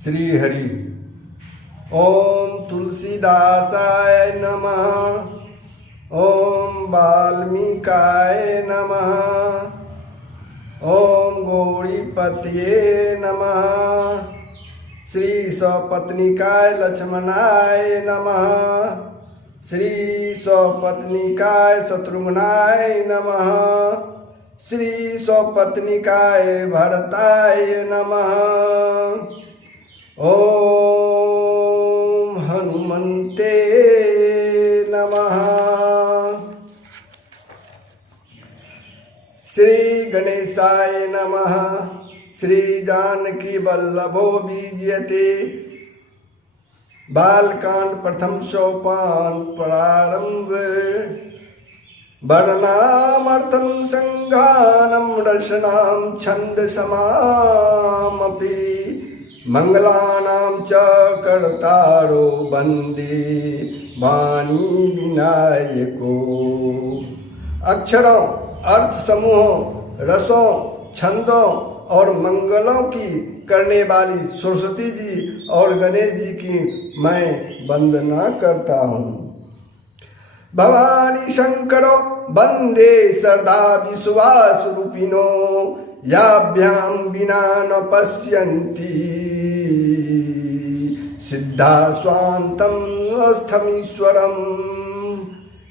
श्री हरि। ओम तुलसीदासाय नमः। ओम वाल्मीकाय नमः। ओम गौरीपतये नमः। श्री सपत्निकाय लक्ष्मणाय नमः। श्री सपत्निकाय शत्रुघ्नाय नमः। श्री सपत्निकाय भरताय नमः। ओम हनुमन्ते नमः। श्री गणेशाय नमः। श्री जानकी वल्लभो विजयते। बालकांड प्रथम सोपान प्रारंभ। वर्णनामर्थं संघानं रचनां छन्दसमामपि मंगलानां च कर्तारो वन्दे वाणी विनायको। अक्षरों, अर्थ समूहों, रसों, छंदों और मंगलों की करने वाली सरस्वती जी और गणेश जी की मैं वंदना करता हूँ। भवानी शंकरो वंदे सरदा विश्वास रूपिणो याभ्यां विना न पश्यन्ति सिद्धा स्वांतम स्थमीश्वरम।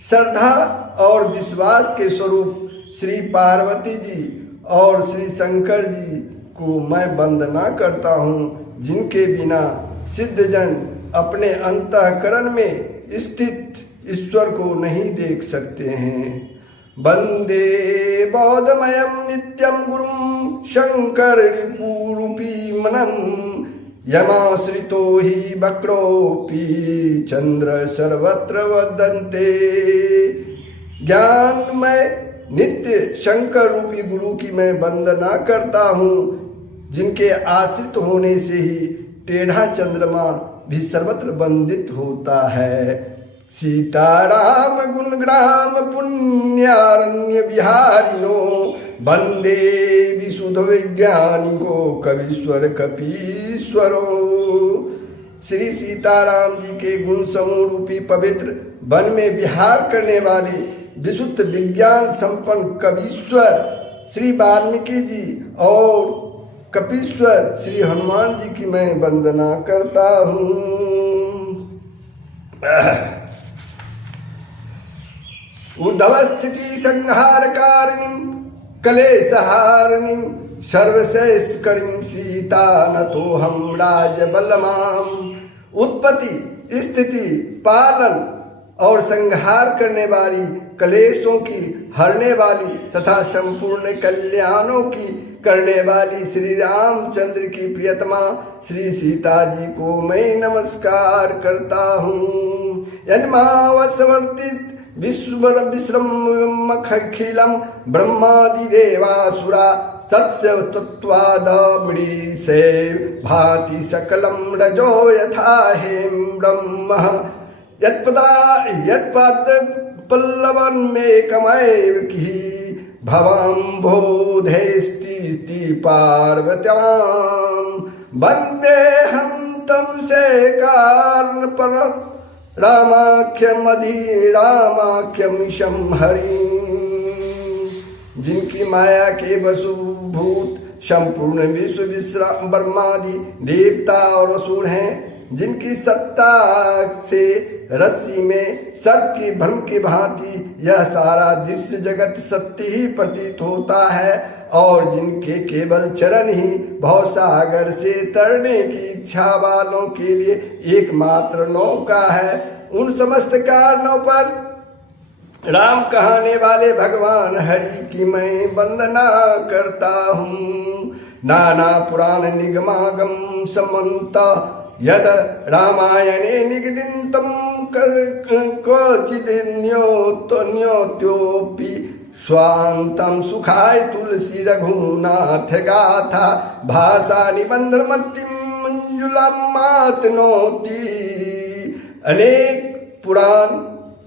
श्रद्धा और विश्वास के स्वरूप श्री पार्वती जी और श्री शंकर जी को मैं वंदना करता हूँ, जिनके बिना सिद्धजन अपने अंतःकरण में स्थित ईश्वर को नहीं देख सकते हैं। वंदे बौद्धमयं नित्यं गुरुं शंकर रिपुरूपी मनम् यमाश्रितो हि वक्रोऽपि चंद्र सर्वत्र वदन्ते। ज्ञानमय नित्य शंकर रूपी गुरु की मैं वंदना करता हूँ, जिनके आश्रित होने से ही टेढ़ा चंद्रमा भी सर्वत्र वंदित होता है। सीताराम गुणग्राम पुण्यारण्य विहारिनो वंदे विशुद्ध वैज्ञानिको कवीश्वर कपीश्वरो। श्री सीताराम जी के गुण समूह रूपी पवित्र वन में विहार करने वाले विशुद्ध विज्ञान संपन्न कवीश्वर श्री वाल्मीकि जी और कपीश्वर श्री हनुमान जी की मैं वंदना करता हूँ। उद्धवस्थिति संहारकारिणीं कलेशहारिणीं सर्वश्रेष्ठकरीं सीता नतोऽहं राजबल्लमाम्। उत्पत्ति, स्थिति, पालन और संहार करने वाली, कलेशों की हरने वाली तथा संपूर्ण कल्याणों की करने वाली श्री रामचंद्र की प्रियतमा श्री सीता जी को मैं नमस्कार करता हूँ। यन्मावसवर्तित विश्रमखिलं ब्रह्मादिदेवासुरा तस्य तत्त्वादमृषे भाति सकलं रजो यथा हेम ब्रह्म यत्पदपल्लवन्मेकमैव कि भवाम्भोधेस्तीति पार्वत्यां वन्देऽहं तं शेखरार्णपर रामाख्यमिशं हरिं। जिनकी माया के वशुभूत संपूर्ण विश्व ब्रह्मादि देवता और असुर हैं, जिनकी सत्ता से रस्सी में सर्प की भ्रम की भांति यह सारा दृश्य जगत सत्य ही प्रतीत होता है, और जिनके केवल चरण ही भवसागर से तरने की इच्छा वालों के लिए एकमात्र नौका है, उन समस्त कारणों पर राम कहने वाले भगवान हरि की मैं वंदना करता हूँ। नाना पुराण निगमागम समन्त यद रामायणे निगदितं क्वचिदन्योत्योऽपि स्वान्तं सुखाय तुलसी रघुनाथ गाथा भाषा निबंधमतिं मंजुलामातनोति। अनेक पुराण,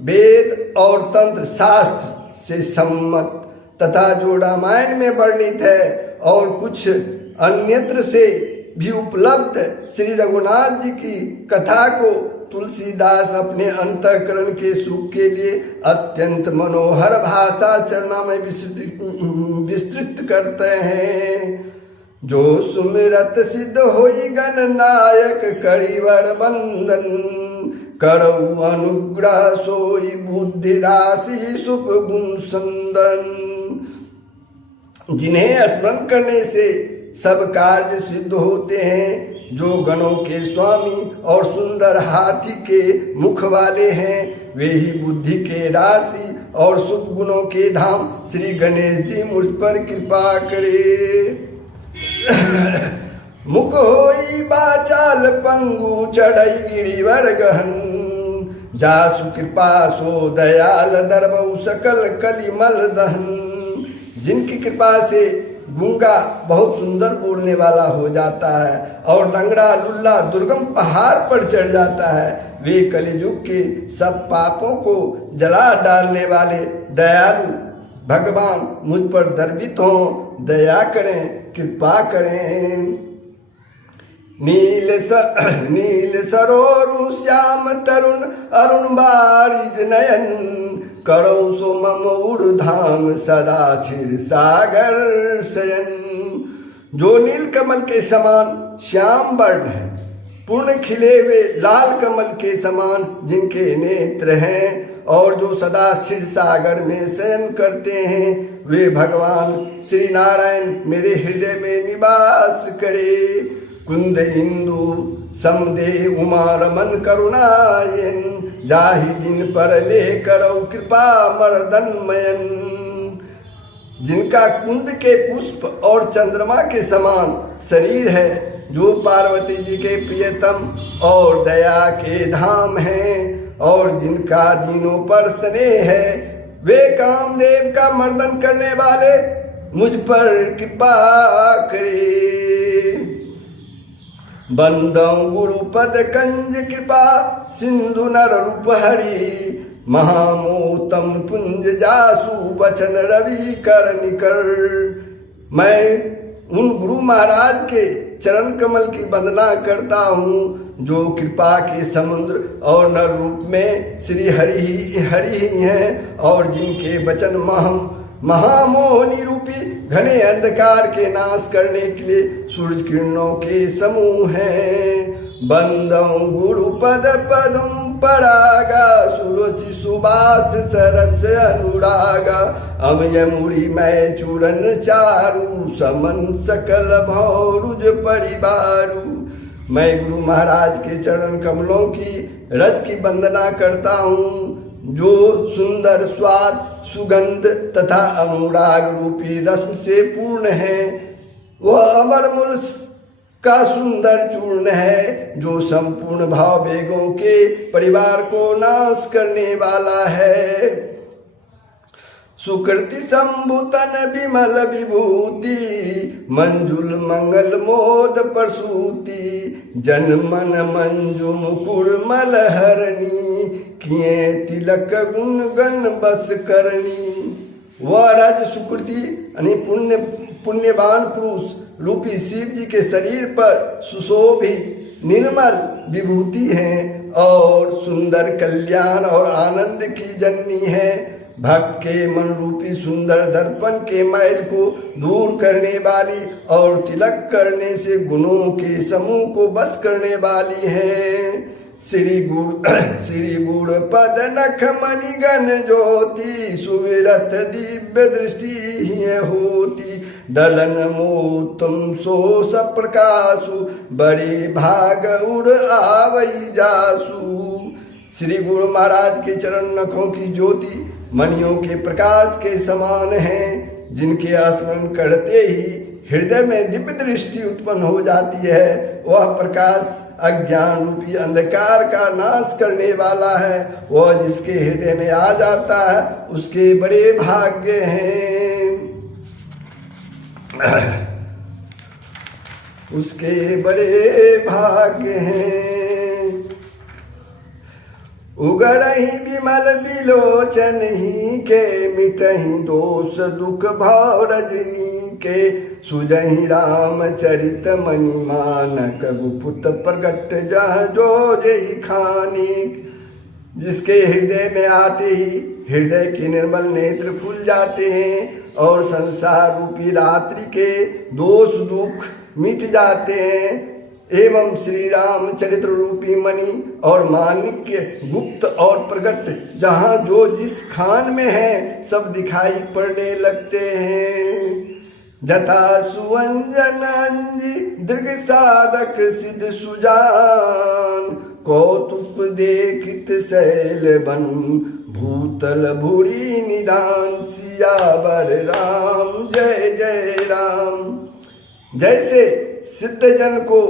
वेद और तंत्र शास्त्र से सम्मत तथा जो रामायण में वर्णित है और कुछ अन्यत्र से भी उपलब्ध श्री रघुनाथ जी की कथा को तुलसीदास अपने अंतःकरण के सुख के लिए अत्यंत मनोहर भाषा चरणा में विस्तृत करते हैं। जो सुमिरत सिद्ध होई गणनायक करिवर बंदन, करऊ अनुग्रह सोई बुद्धि राशि सुप गुण संदन। जिन्हें स्मरण करने से सब कार्य सिद्ध होते हैं, जो गणों के स्वामी और सुंदर हाथी के मुख वाले हैं, वे ही बुद्धि के राशि और शुभ गुणों के धाम श्री गणेश जी मुझ पर कृपा करे। मुख होई बाचाल पंगु चढ़ई गिरिवर गहन, जासु कृपा सो दयाल दरबऊ सकल कलिमल दहन। जिनकी कृपा से गूंगा बहुत सुंदर बोलने वाला हो जाता है और लंगड़ा लुल्ला दुर्गम पहाड़ पर चढ़ जाता है, वे कलियुग के सब पापों को जला डालने वाले दयालु भगवान मुझ पर दर्पित हों, दया करें, कृपा करें। नील सरोरु श्याम तरुण अरुण बारिज नयन, करो सो मम उड़धाम सदा क्षीर सागर शयन। जो नील कमल के समान श्याम वर्ण है, पूर्ण खिले हुए लाल कमल के समान जिनके नेत्र हैं और जो सदा क्षीर सागर में शयन करते हैं, वे भगवान श्री नारायण मेरे हृदय में निवास करे। कुंद इंदु समदे उमा रमन करुणायन, जाहि दिन पर ले करो कृपा मर्दन मयन। जिनका कुंद के पुष्प और चंद्रमा के समान शरीर है, जो पार्वती जी के प्रियतम और दया के धाम हैं, और जिनका दीनों पर स्नेह है, वे कामदेव का मर्दन करने वाले मुझ पर कृपा करे। बंदौ गुरुपद कंज कृपा सिंधु नर रूप हरि, महामोतम पुंज जासु वचन रवि कर निकर। मैं उन गुरु महाराज के चरण कमल की वंदना करता हूँ, जो कृपा के समुद्र और नर रूप में श्री हरि ही हैं, और जिनके वचन महामोहनी रूपी घने अंधकार के नाश करने के लिए सूरज किरणों के समूह हैं। बंदौ गुरुपद पदम परागा, सुरुचि सुबास सरस अनुरागा। अमय मुड़ी मैं चूरन चारु, समन सकल भौरुज परिवारु। मैं गुरु महाराज के चरण कमलों की रज की वंदना करता हूँ, जो सुंदर स्वाद सुगंध तथा अनुराग रूपी रस्म से पूर्ण है। वह अमरमूल का सुंदर चूर्ण है, जो संपूर्ण भाव वेगों के परिवार को नाश करने वाला है। सुकृति संभुतन विमल विभूति, मंजुल मंगल मोद प्रसूति। जन मन मंजु मुकुर मलहरणी, किए तिलक गुण गण बस करनी। वह राज सुकृति यानी पुण्यवान पुरुष रूपी शिव जी के शरीर पर सुशोभित निर्मल विभूति है, और सुंदर कल्याण और आनंद की जननी है। भक्त के मन रूपी सुंदर दर्पण के मैल को दूर करने वाली और तिलक करने से गुणों के समूह को बस करने वाली है। श्री गुड़ पद नख मणि गण ज्योति, सुमिरत दिव्य दृष्टि ही होती। दलन मोतम सो सप्रकाशु, बड़े भाग उड़ आवई जासु। श्री गुरु महाराज के चरण नखों की ज्योति मणियों के प्रकाश के समान हैं, जिनके स्मरण करते ही हृदय में दिव्य दृष्टि उत्पन्न हो जाती है। वह प्रकाश अज्ञान रूपी अंधकार का नाश करने वाला है। वह जिसके हृदय में आ जाता है, उसके बड़े भाग्य हैं। उसके बड़े भाग्य हैं। उगड़ही विमल विलोचन ही के, मिटही दोष दुख भाव रजनी के। सुजहि रामचरित मणि मानक गुपुत प्रगट जह जो जेहि खानिक। जिसके हृदय में आते ही हृदय के निर्मल नेत्र खुल जाते हैं और संसार रूपी रात्रि के दोष दुख मिट जाते हैं। एवं श्री राम चरित्र रूपी मणि और माणिक्य गुप्त और प्रगट जहाँ जो जिस खान में है सब दिखाई पड़ने लगते हैं। जथा सुअंजन अंजी दीर्घ साधक सिद्ध सुजान कौतुक देखित शैल बन भूतल भूरी निदान। सियावर राम जय जय राम। जैसे सिद्ध जन को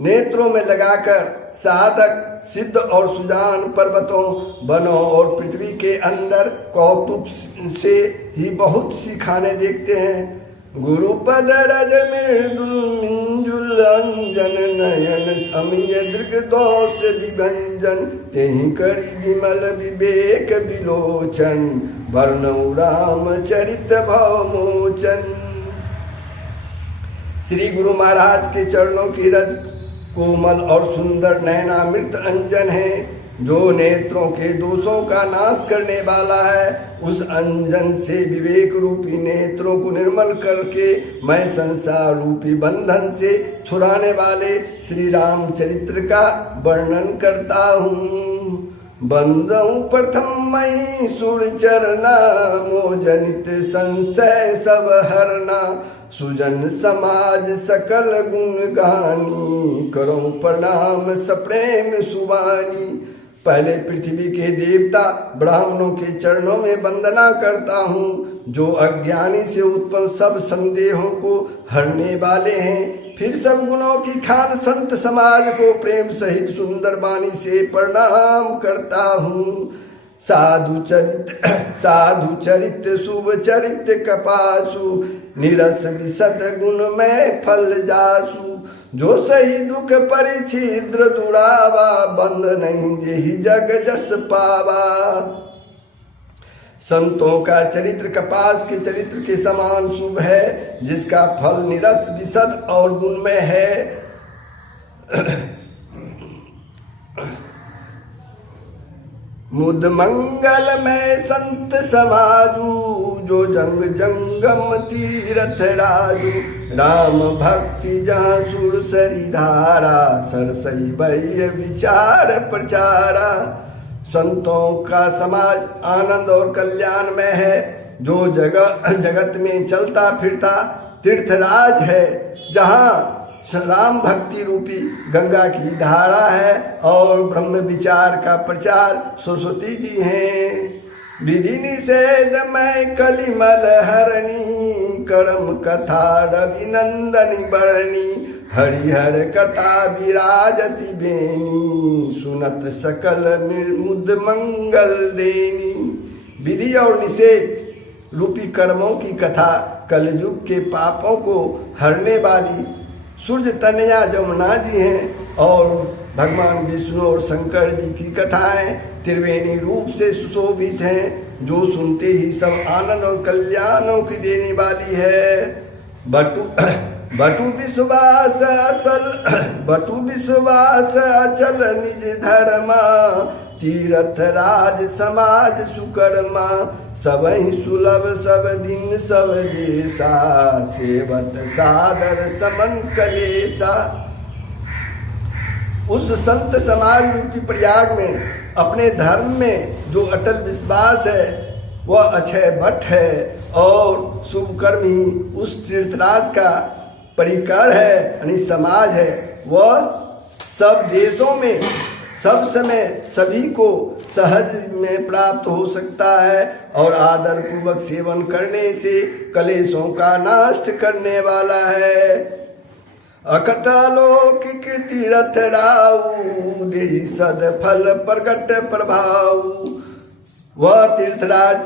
नेत्रों में लगाकर साधक सिद्ध और सुजान पर्वतों वनों और पृथ्वी के अंदर कौतुक से ही बहुत सी खाने देखते हैं। गुरुपद रज मृदुल मिंजुल अंजन नयन अमीय दीर्घ दोष विभंजन तेहि करी विमल विवेक विलोचन वर्णौ राम चरित भवमोचन। श्री गुरु महाराज के चरणों की रज कोमल और सुंदर नयनामृत अंजन है जो नेत्रों के दोषों का नाश करने वाला है। उस अंजन से विवेक रूपी नेत्रों को निर्मल करके मैं संसार रूपी बंधन से छुड़ाने वाले श्री राम चरित्र का वर्णन करता हूँ। बंदऊ प्रथम मई सुर चरना मोजनित संशय सब हरना सुजन समाज सकल गुण गानी करो प्रणाम सप्रेम सुबानी। पहले पृथ्वी के देवता ब्राह्मणों के चरणों में वंदना करता हूँ जो अज्ञानी से उत्पन्न सब संदेहों को हरने वाले हैं। फिर सब गुणों की खान संत समाज को प्रेम सहित सुंदर वाणी से प्रणाम करता हूँ। साधु चरित शुभ चरित कपासु निरस विशद गुण में फल जासु। जो सही दुख परिछिद्र दुरावा बंद नहीं जेहि जग जस पावा। संतों का चरित्र कपास के चरित्र के समान शुभ है जिसका फल निरस विशद और गुण में है। मुद मंगल में संत समाजू जो जंग जंगम तीरथ राजू। राम भक्ति जहाँ सुर सरी धारा सरसई बह्य विचार प्रचारा। संतों का समाज आनंद और कल्याण में है जो जगत में चलता फिरता तीर्थराज है जहाँ राम भक्ति रूपी गंगा की धारा है और ब्रह्म विचार का प्रचार सरस्वती जी हैं। विधि निषेध में कलिमल हरणी करम कथा रविनंदनी बरणी। हरिहर कथा विराजति बेनी सुनत सकल मुद मंगल देनी। विधि और निषेध रूपी कर्मों की कथा कलयुग के पापों को हरने वाली सूर्य तनया जमुना जी हैं और भगवान विष्णु और शंकर जी की कथाएं त्रिवेणी रूप से सुशोभित हैं जो सुनते ही सब आनंद और कल्याणों की देने वाली है। बटु विश्वास अचल निज धर्मा तीर्थ राज समाज सुकर्मा। सबहि सुलभ सब दिन सब देशा सेवत सादर समन कलेसा। उस संत समाज रूपी प्रयाग में अपने धर्म में जो अटल विश्वास है वह अक्षय भट्ट है और शुभ कर्म ही उस तीर्थराज का परिकर है यानी समाज है। वह सब देशों में सब समय सभी को सहज में प्राप्त हो सकता है और आदर पूर्वक सेवन करने से कलेशों का नाश करने वाला है। अकतालौकिक तीर्थ राऊ देहि सद फल प्रगट प्रभाव। वह तीर्थराज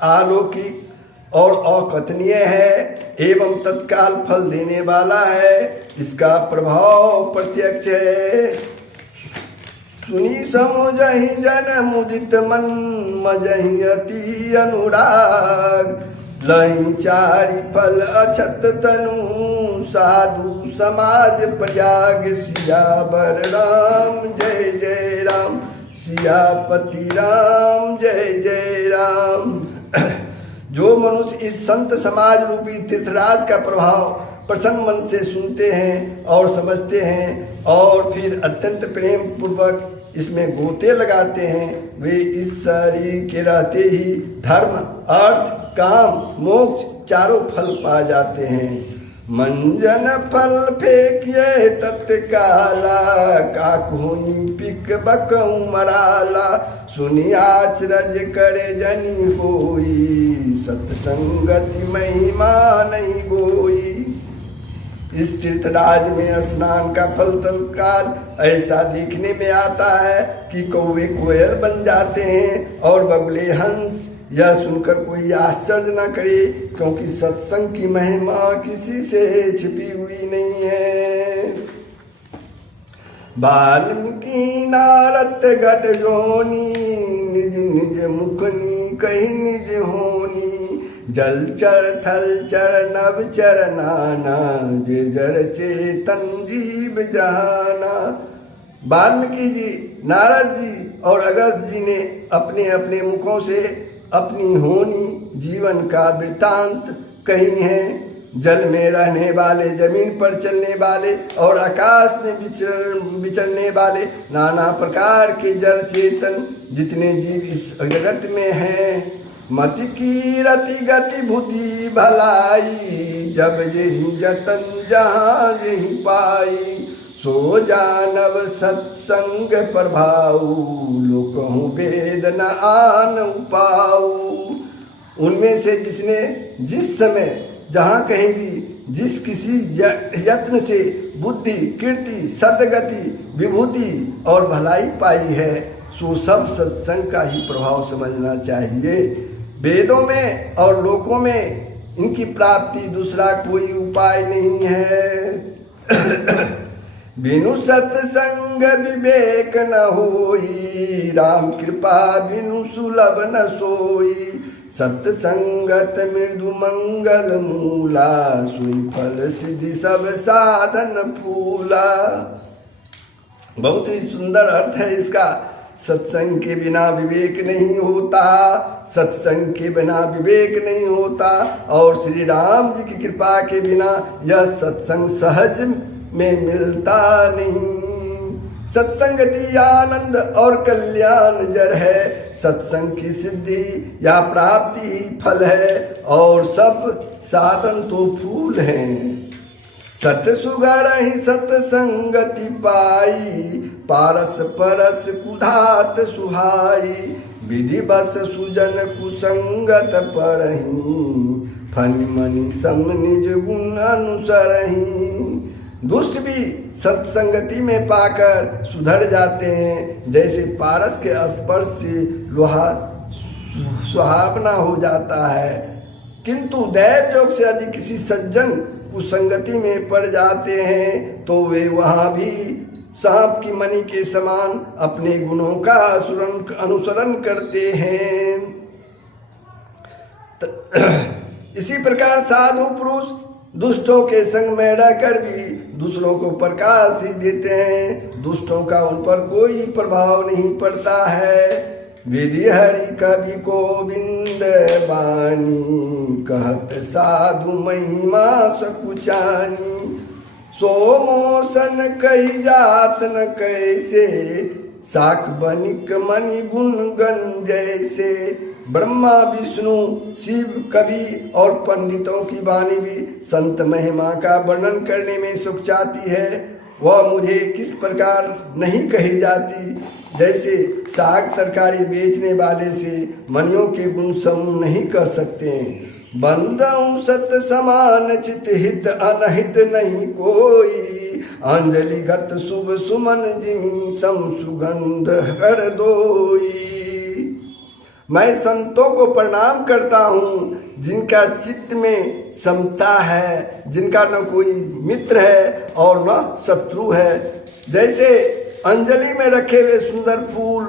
अलौकिक और अकथनीय है एवं तत्काल फल देने वाला है। इसका प्रभाव प्रत्यक्ष है। सुनी समुझहि जन मुदित मन मजहि अति अनुराग। लई चारि फल अछत तनु साधु समाज प्रयाग सियावर राम जय जय राम सियापति राम जय जय राम। जो मनुष्य इस संत समाज रूपी तीर्थराज का प्रभाव प्रसन्न मन से सुनते हैं और समझते हैं और फिर अत्यंत प्रेम पूर्वक इसमें गोते लगाते हैं, वे इस शरीर के रहते ही धर्म अर्थ काम मोक्ष चारों फल पा जाते हैं। मंजन फल फेंकिए तत्काला काकुई पिक बकऊ मराला सुनि आचरज करे जनी होई सत्संगति महिमा नहीं गोई। इस तीर्थराज में स्नान का फल तत्काल ऐसा देखने में आता है कि कौवे कोयल बन जाते हैं और बगुले हंस। यह सुनकर कोई आश्चर्य न करे, क्योंकि सत्संग की महिमा किसी से छिपी हुई नहीं है। वाल्मीकि नारद गढ़ जोनी निज निज मुखनी कही निज होनी जलचर थलचर नभ चर नाना जे जर चेतन जीव जहाना। वाल्मीकि जी नारद जी और अगस्त्य जी ने अपने अपने मुखों से अपनी होनी जीवन का वृत्तांत कही हैं। जल में रहने वाले, जमीन पर चलने वाले और आकाश में विचरने वाले नाना प्रकार के जड़ चेतन जितने जीव इस जगत में हैं। मति की रति गति भूति भलाई जब यही जतन जहाँ यही पाई सो जानव सत्संग प्रभाऊ लोकहु वेद न आन उपाऊ। उनमें से जिसने जिस समय जहाँ कहीं भी जिस किसी यत्न से बुद्धि कीर्ति सद्गति विभूति और भलाई पाई है सो सब सत्संग का ही प्रभाव समझना चाहिए। वेदों में और लोकों में इनकी प्राप्ति दूसरा कोई उपाय नहीं है। बिनु सत्संग विवेक न होई राम कृपा बिनु सुलभ न सोई सत्संगत मृदु मंगल मूला सुई फल सिद्धि सब साधन फूला। बहुत ही सुंदर अर्थ है इसका। सत्संग के बिना विवेक नहीं होता, सत्संग के बिना विवेक नहीं होता और श्री राम जी की कृपा के बिना यह सत्संग सहज में मिलता नहीं। सत्संगति आनंद और कल्याण जर है, सत्संग की सिद्धि या प्राप्ति ही फल है और सब साधन तो फूल हैं। सत सुगर ही सत्संगति पाई पारस परस कुधात सुहाई विधि बस सुजन कुसंगत परही फनि मनि सम निज गुण अनुसरही। दुष्ट भी सत्संगति में पाकर सुधर जाते हैं, जैसे पारस के स्पर्श से लोहा सुहावना हो जाता है। किंतु दैव योग से यदि किसी सज्जन कुसंगति में पड़ जाते हैं तो वे वहाँ भी सांप की मणि के समान अपने गुणों का अनुसरण करते हैं। इसी प्रकार साधु पुरुष दुष्टों के संग में रहकर भी दूसरों को प्रकाश ही देते हैं, दुष्टों का उन पर कोई प्रभाव नहीं पड़ता है। विधि हरि कवि गोविंद बानी कहत साधु महिमा सकुचानी सो मोसन कही जात न कैसे साक बनिक मणि गुण गण जैसे। ब्रह्मा विष्णु शिव कवि और पंडितों की वाणी भी संत महिमा का वर्णन करने में सुख चाहती है। वह मुझे किस प्रकार नहीं कही जाती, जैसे साग तरकारी बेचने वाले से मनियों के गुण समूह नहीं कर सकते। बंदऊ सत समान चित हित अनहित नहीं कोई अंजलि गत शुभ सुमन जिमी सम सुगंध हर दोई। मैं संतों को प्रणाम करता हूँ जिनका चित्त में समता है, जिनका न कोई मित्र है और न शत्रु है। जैसे अंजलि में रखे हुए सुंदर फूल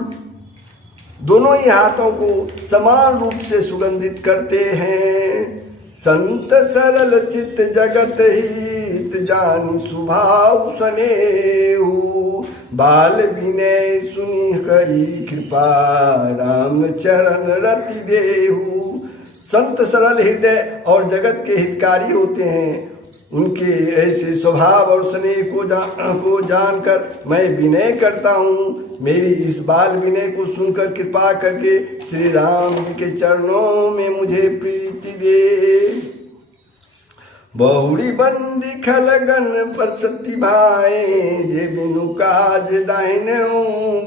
दोनों ही हाथों को समान रूप से सुगंधित करते हैं। संत सरल चित जगत हित जानी सुभाव सनेहु, बाल विनय सुनि करी कृपा राम चरण रति देहु। संत सरल हृदय और जगत के हितकारी होते हैं। उनके ऐसे स्वभाव और स्नेह को जानकर मैं विनय करता हूँ। मेरी इस बाल विनय को सुनकर कृपा करके श्री राम जी के चरणों में मुझे प्रीति दे। बहुड़ी बंदी खलगन पर सती भाए, जे बिनु काज दाहिने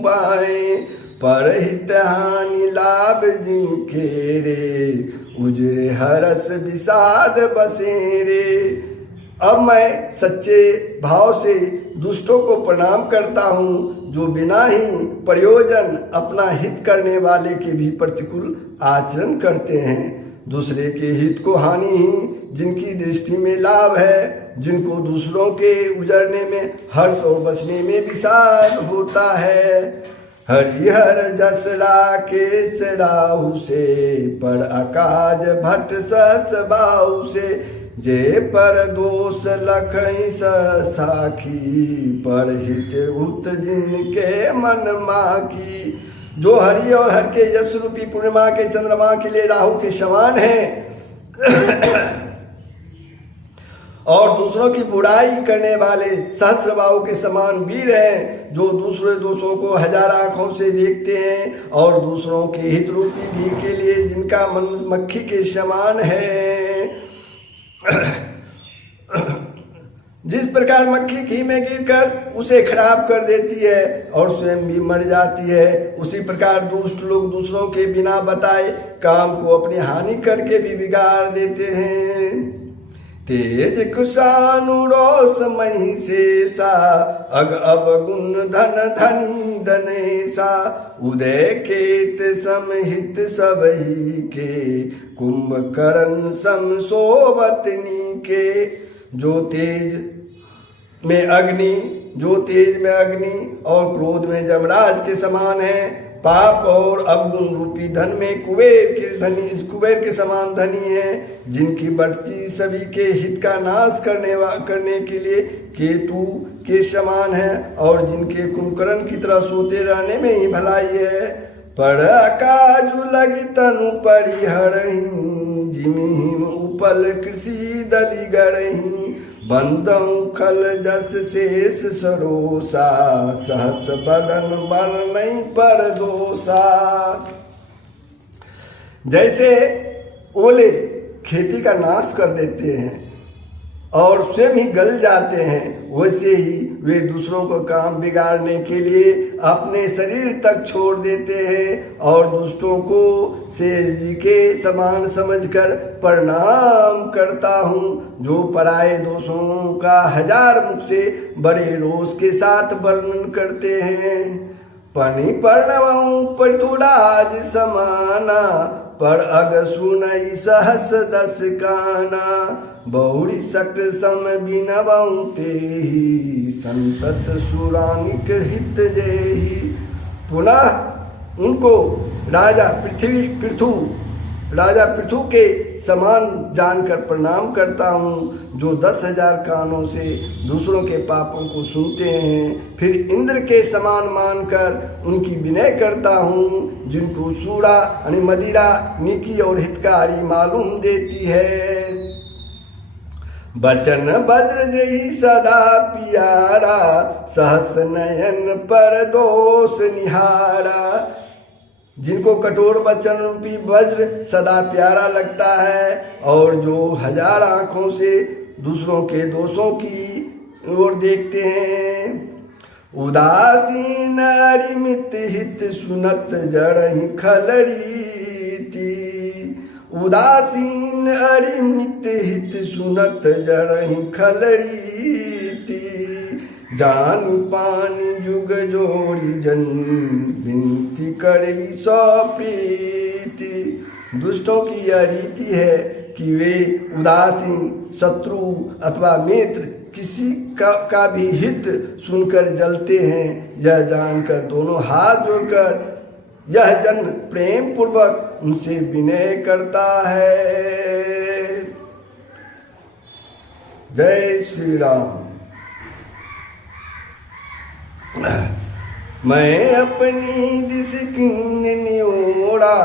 बाएं, पर हित हानि लाभ जिनके रे, उजरे हरस विषाद बसेरे। अब मैं सच्चे भाव से दुष्टों को प्रणाम करता हूँ, जो बिना ही प्रयोजन अपना हित करने वाले के भी प्रतिकूल आचरण करते हैं। दूसरे के हित को हानि ही जिनकी दृष्टि में लाभ है, जिनको दूसरों के उजड़ने में हर्ष और बसने में विषाद होता है। हरिहर जस राकेश राहु से, पर अकाज भट्ट सहस बाहु से, जे पर दोष लखई साखी, पर हित उत जिनके मन माकी। जो हरि और हर के यश रूपी पूर्णिमा के चंद्रमा के लिए राहु के समान है और दूसरों की बुराई करने वाले सहस्रबाहु के समान वीर हैं, जो दूसरे दोषों को हजार आंखों से देखते हैं और दूसरों के हित रूपी घी के लिए जिनका मन मक्खी के समान है। जिस प्रकार मक्खी घी में गिरकर उसे खराब कर देती है और स्वयं भी मर जाती है, उसी प्रकार दुष्ट लोग दूसरों के बिना बताए काम को अपनी हानि करके भी बिगाड़ देते हैं। तेज कुशानुरोष मही शेषा, अग अवगुण धन धनी धनेशा, उदय केत समहित सबही के, कुंभकर्ण सम सोवतनी के। जो तेज में अग्नि और क्रोध में यमराज के समान है, पाप और अवगुण रूपी धन में कुबेर के समान धनी है, जिनकी बढ़ती सभी के हित का नाश करने के लिए केतु के समान है और जिनके कुंभकर्ण की तरह सोते रहने में ही भलाई है। पड़ काजु लगी तनु परिहरही, जिमिहिम उपल कृषि दली गढ़ही, बंदऊ खल जस शेष सरोसा, सहस बदन बरनई पर दोसा। जैसे ओले खेती का नाश कर देते हैं और स्वयं ही गल जाते हैं, वैसे ही वे दूसरों को काम बिगाड़ने के लिए अपने शरीर तक छोड़ देते हैं और दुष्टों को शेर जी के समान समझकर प्रणाम करता हूँ, जो पराये दोषों का हजार मुख से बड़े रोष के साथ वर्णन करते हैं। पणि पर्णवं पृथुराज समाना, पर अग सुनई सहस दस काना, बहुड़ी सक्र सम बिनवं तेहि, संतत सुरानिक हित जेहि। पुनः उनको राजा पृथु के समान जानकर प्रणाम करता हूँ, जो 10,000 कानों से दूसरों के पापों को सुनते हैं। फिर इंद्र के समान मानकर उनकी विनय करता हूँ, जिनको सूड़ा यानी मदिरा नीकी और हितकारी मालूम देती है। बचन वज्र जही सदा पियारा, सहस नयन पर दोष निहारा। जिनको कठोर वचन रूपी वज्र सदा प्यारा लगता है और जो हजार आंखों से दूसरों के दोषों की ओर देखते हैं। उदासीन अरिमित हित सुनत जड़हि खलरीति, उदासीन अरिमित हित सुनत जड़हि खलरीति। जानी पानी जुग जोड़ी जन, विनती करई सौ प्रीति। दुष्टों की यह रीति है कि वे उदासीन, शत्रु अथवा मित्र किसी का भी हित सुनकर जलते हैं। यह जानकर दोनों हाथ जोड़कर यह जन प्रेम पूर्वक उनसे विनय करता है। जय श्री राम। मैं अपनी दिस किन नियोड़ा,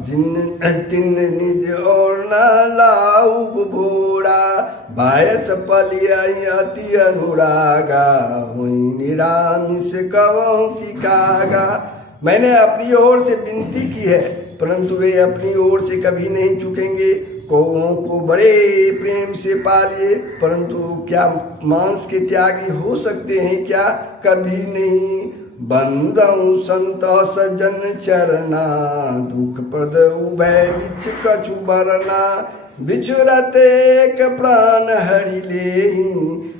जिन तिन निज और न लाऊ भोड़ा, बायस पलियाई अति अनुरागा, हुई निरामिष कवों की कागा। मैंने अपनी ओर से विनती की है, परंतु वे अपनी ओर से कभी नहीं चुकेंगे। कौओं को बड़े प्रेम से पालिए, परंतु क्या मांस के त्यागी हो सकते हैं क्या? कभी नहीं। बंदऊ संत सज्जन चरना, दुख प्रद उभय बिच कछु बरना, बिछुरत एक प्राण हरि लेहि,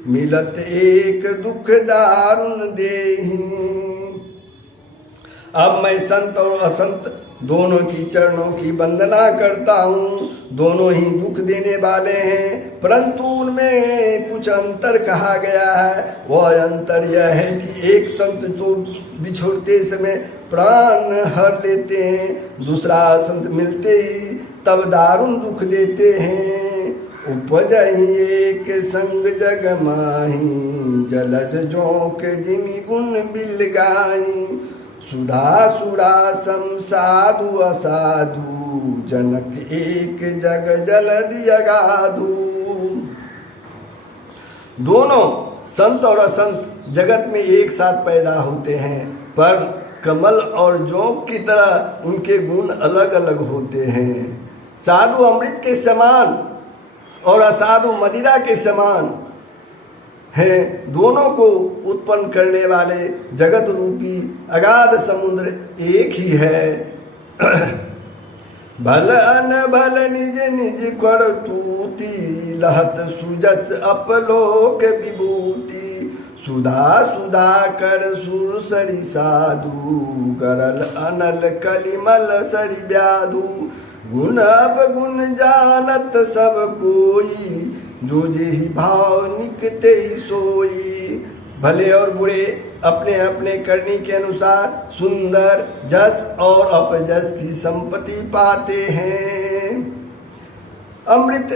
मिलत एक दुख दारुण देहि। अब मैं संत और असंत दोनों की चरणों की वंदना करता हूँ। दोनों ही दुख देने वाले हैं, परंतु उनमें कुछ अंतर कहा गया है। वह अंतर यह है कि एक संत जो बिछोड़ते समय प्राण हर लेते हैं, दूसरा संत मिलते ही तब दारुण दुख देते हैं। उपजहि एक संग जग माही, जलज जोंक जिमि गुण बिल गाई, सुधा सुरा सम साधु असाधु, जनक एक जग जलधि अगाधु। दोनों संत और असंत जगत में एक साथ पैदा होते हैं, पर कमल और जोंक की तरह उनके गुण अलग अलग होते हैं। साधु अमृत के समान और असाधु मदिरा के समान है। दोनों को उत्पन्न करने वाले जगत रूपी अगाध समुद्र एक ही है। भल अनभल निज निज करतूति, लहत सुजस अपलोक विभूति, सुधा सुधा कर सुर सरि साधु, करल अनल कलिमल सरि ब्याधु, गुण अब गुण जानत सब कोई, जो जेहि भाव निकते ही सोई। भले और बुरे अपने अपने करनी के अनुसार सुंदर जस और अपजस की संपत्ति पाते हैं। अमृत,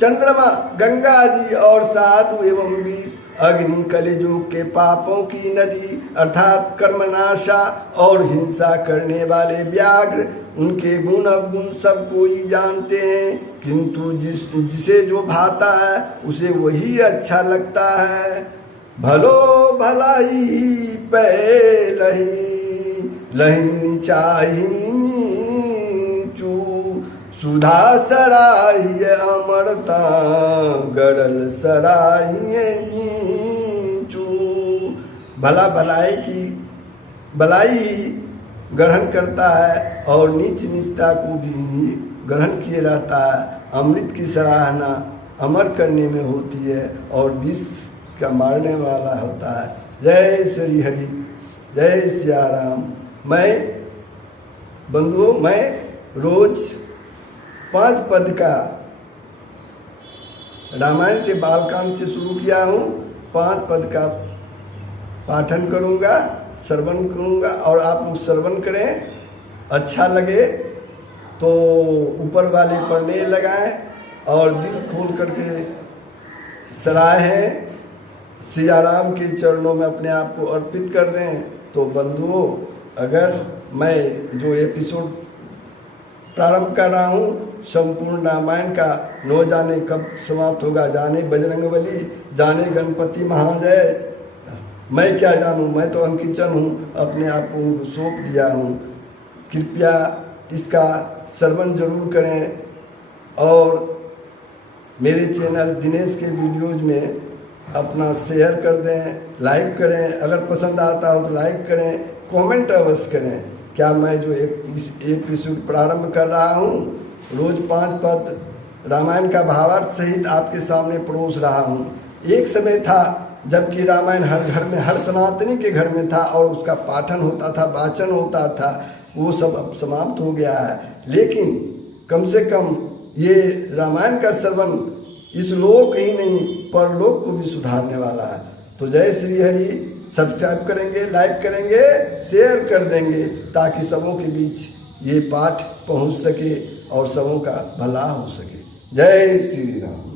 चंद्रमा, गंगा जी और साधु एवं विष, अग्नि कलिजुग के पापों की नदी अर्थात कर्मनाशा और हिंसा करने वाले व्याघ्र, उनके गुण अवगुण सब कोई जानते हैं, किंतु जिसे जो भाता है उसे वही अच्छा लगता है। भलो भलाई पहलही, लही चाही नीचू, सुधा सराहिय अमरता, गड़ल सराहिय नीचू। भला भलाई ग्रहण करता है और नीच नीचता को भी ग्रहण किए रहता है। अमृत की सराहना अमर करने में होती है और विष का मारने वाला होता है। जय श्री हरि, जय सिया राम। मैं रोज 5 पद का रामायण से बालकांड से शुरू किया हूँ। 5 पद का पाठन करूँगा, श्रवण करूँगा और आप लोग श्रवण करें। अच्छा लगे तो ऊपर वाले पढ़ने लगाएं और दिल खोल करके सराहें, सिया राम के चरणों में अपने आप को अर्पित कर दें। तो बंधुओं, अगर मैं जो एपिसोड प्रारंभ कर रहा हूँ संपूर्ण रामायण का, न जाने कब समाप्त होगा, जाने बजरंगबली, जाने गणपति महाजय, मैं क्या जानूँ। मैं तो अंकिचन हूँ, अपने आप को उनको सौंप दिया हूँ। कृपया इसका श्रवण जरूर करें और मेरे चैनल दिनेश के वीडियोज में अपना शेयर कर दें, लाइक करें। अगर पसंद आता हो तो लाइक करें, कमेंट अवश्य करें। क्या मैं जो इस एपिसोड प्रारंभ कर रहा हूँ, रोज 5 पद रामायण का भावार्थ सहित आपके सामने परोस रहा हूँ। एक समय था जबकि रामायण हर घर में, हर सनातनी के घर में था और उसका पाठन होता था, वाचन होता था। वो सब अब समाप्त हो गया है, लेकिन कम से कम ये रामायण का श्रवण इस लोक ही नहीं परलोक को भी सुधारने वाला है। तो जय श्री हरि, सब्सक्राइब करेंगे, लाइक करेंगे, शेयर कर देंगे ताकि सबों के बीच ये पाठ पहुंच सके और सबों का भला हो सके। जय श्री राम।